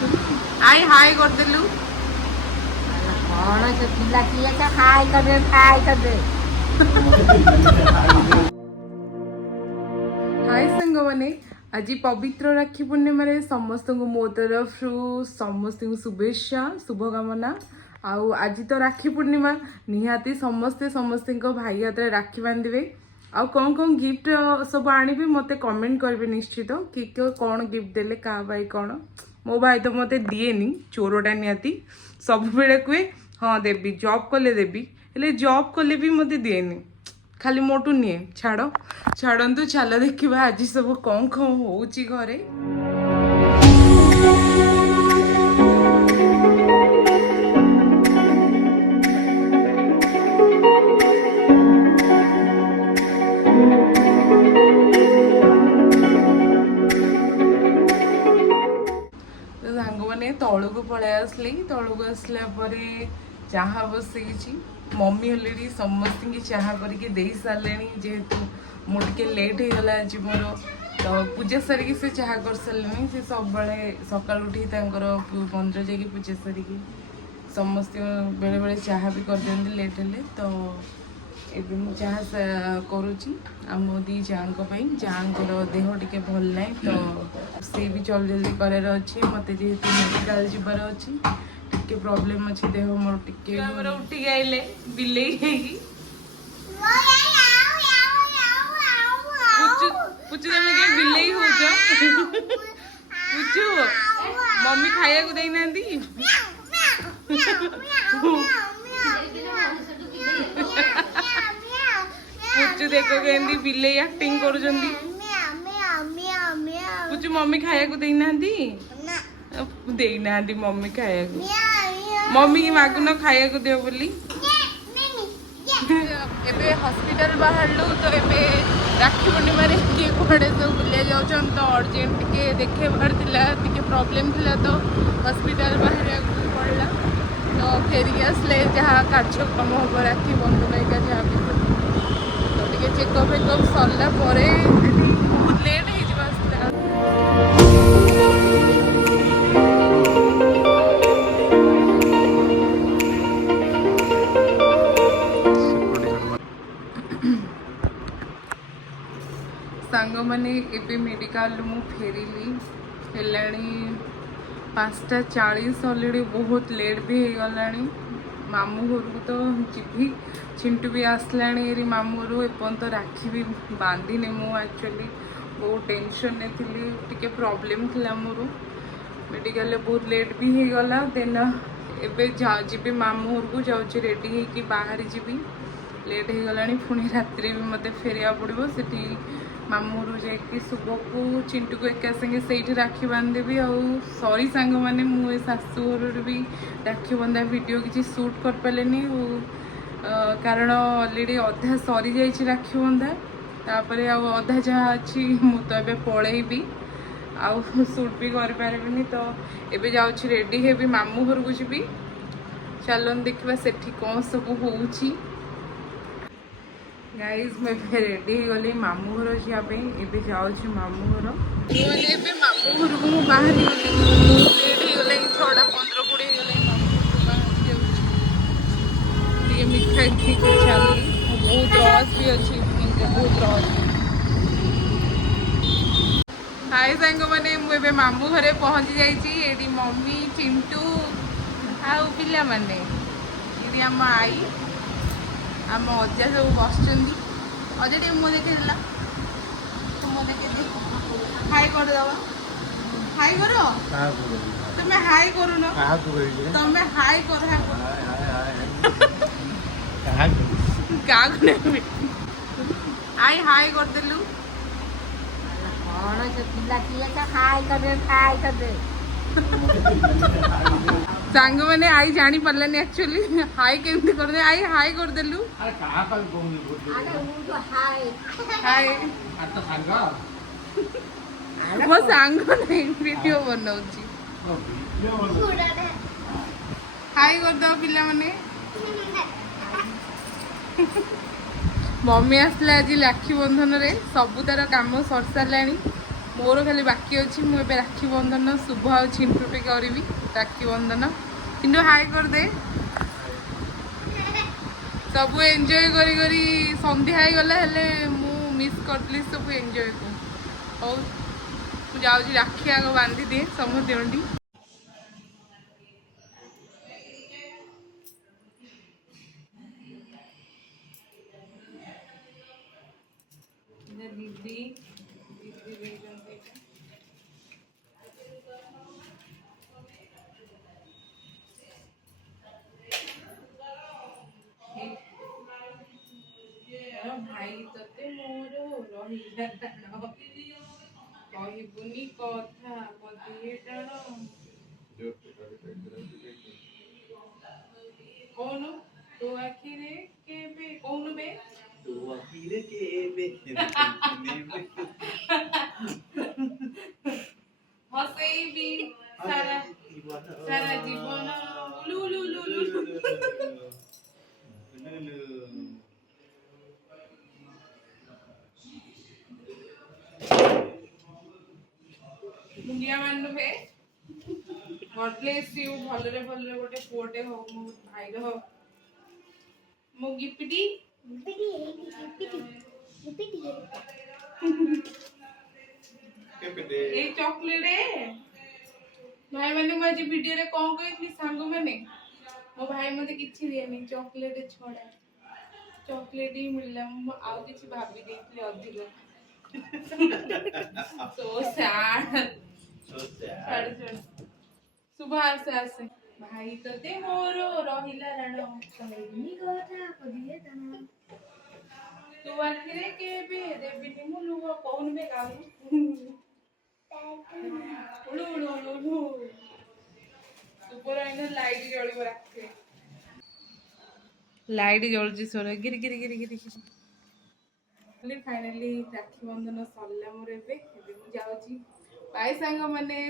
आई हाय करदेलु कौन से पिला किए तो हाय कर दे हाय संग माने आज पवित्र राखी पूर्णिमा रे समस्त को मो तरफ समस्त शुभेच्छा शुभकामना। आउ आज तो राखी पूर्णिमा निहाती समस्ते समस्त भाई हाथ राखी बांधे। आउ कौन कौन गिफ्ट सब आनिबे मते कमेंट करबे निश्चित कि कौन गिफ्ट देले का भाई कौन। मो भाई तो मते दिएनी चोरटा निहाती सब बेले कुए हाँ देवी जॉब कले देवी हेले जॉब कले भी मते दिएनी खाली मोटू निए छाड़ छाड़ू चल देखा आज सब कौन कौन हो घरे। सांग मैंने तौक पलि आसली तौक आसला चाह बसई मम्मी अलरेडी समस्त की चाह करके दे सारे जेहेतु मुझे लेट हो गला आज मोर तो पूजा सारिकी से चाह कर सारे से सब सका उठी मंदिर जाकि पूजा सारिकी समस्त बेले बेले चाह भी कर दिखते लेट हेले तो एबे मु चाह करुँची आम दी जाँर देह टिके भल ना तो सी भी चल जल्दी करार अच्छे मत जेहेतु मेडिकल जबार अच्छी टिके प्रॉब्लम अच्छी देह मोर टिके उठी आइले बिले पुचू तुम क्या बिले हो पुचू मम्मी खाया को देना पुचू देखो कहती बिले एक्टिंग कर पुचू मम्मी खाया को देना मम्मी खाया मम्मी की मागुन खाया को दियो बोली एबे हॉस्पिटल बाहरलु तो एबे राखी पूर्णिमा रे किए कड़े सब बुलिया जाउछन तो अर्जेंट के देखे बार थिला टिके प्रॉब्लम थिला तो हॉस्पिटल बाहर पड़ला तो फेरी आसले जहाँ कार्यक्रम हम राखी बंधन का जहाँ भी तो टिके चेकअप वेकअप सरला परे बहुत लेट हो सांग मैंने एबे मेडिकल मु फेरिली हेलाणी 5:40 अलरेडी बहुत लेट भी हो गलानी मामू घर को तो जीवी चिंटू भी आसलाणी मामू घर एपर्त राखी भी बांधीनी मु एक्चुअली बहुत टेंशन ने थी टिके प्रॉब्लम थिला मोर मेडिकल बहुत लेट भी हो गला देन एबे जी मामू घर को जाऊँ रेडी होगी बाहर जी लेट हो गला पुणी राति भी मत फेरिया पड़ो से मामू घर जाकि शुभ को चिंटू को एका संगे से राखी बांधेबी आउ सॉरी सांग मैंने मुझे शाशु घर भी राखी बंधा वीडियो किसी शूट कर पारे कारण अलरेडी अधा सरी जाइए राखी बंधा तापर अधा जहाँ अच्छी मुझे तो पलैबी आउ शूट भी कर तो एबे जाऊँ रेडी हेबी मामू घर को जी चलन देखा से कौन सब हो गाइज मैं रेडी हो गली मामू घर जावाई एबे जाऊँ मामू घर मैंने मामू घर को मुझे बाहर गली लेट हो गला 6:15-20 गला मामू घर बाहर जाऊँ मिठा घी चली बहुत रस भी अच्छी बहुत रस। हाय सांग मैंने मुझे मामू घरे पहुँची जाइए मम्मी चिंटू आउ पिला माने ये आम आई आम अजा सब बस अजा टे मुँह देखे मुँह देखे हाई करद हाई कर तुम हाई करून तुम हाई कर आई हाई करदेलु कौन से पिला किए तो हाय कर दे सांग मैंने आई जानी पारानी एक्चुअली हाई केमती कर दे आई हाई करदेलु हाय मो सांग नहीं वीडियो बनाऊची हाई कर दो पिला माने मम्मी आसला आज राखी बंधन रे सबू तार काम सर सारा मोर खाली बाकी अच्छी मुझे राखी बंधन शुभ आ चिंटू पे करी राखी बंधन चिंटू हाई कर दे सब एंजॉय करी करी संध्या हो गला हेले मु मिस करली सब एंजॉय को हौ मु जाऊँ राखी आग बांधी दिए समझ दीदी भाई तते मोर रहिला टाण कहबुनी कथा पदिए टाण कौन तो आखिरे केबे कौन बे तू आखिर के बे हसेबी सारा सारा जीवन उलु उलु उलु उलु मुंडिया माननु बे गॉड ब्लेस यू भलरे भलरे गोटे पुओटे हो मो भाई रो मो गिफ्टी ए चॉकलेट भाई मैंने मैं आज वीडियो रे कौन कहली सांग मैंने मो भाई मते किछि दिएनी चॉकलेट छोड़ा चॉकलेट ही मिलला मो आउ किछि भाबी देइतले अधिक सो सैड सुबह से आसे भाई तते मोर रहिला राण कहबुनी कथा पदिए टाण तू आखिरे केबे देबिनी मु लुग कौन बे गाऊ उलु उलु उलु उलु ऊपर आइना लाइट जळिब राखे लाइट जळजी सोरे गिर गिर गिर गिर फाइनली राखी बंधन सरला मोर एबे एबे मु जाउची बाय सांग माने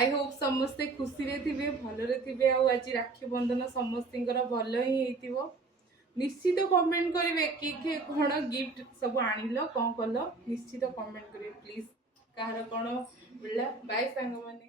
आई होप समस्ते खुशी रे थिबे भलरे थिबे आ आज राखी बंधन समस्तिंकर भल ही हेतिबो निश्चित कमेंट करिवे कि कोन गिफ्ट सब आनिलो कोन कलो निश्चित कमेंट करिवे प्लीज कार कोन मिला बाय सांग माने।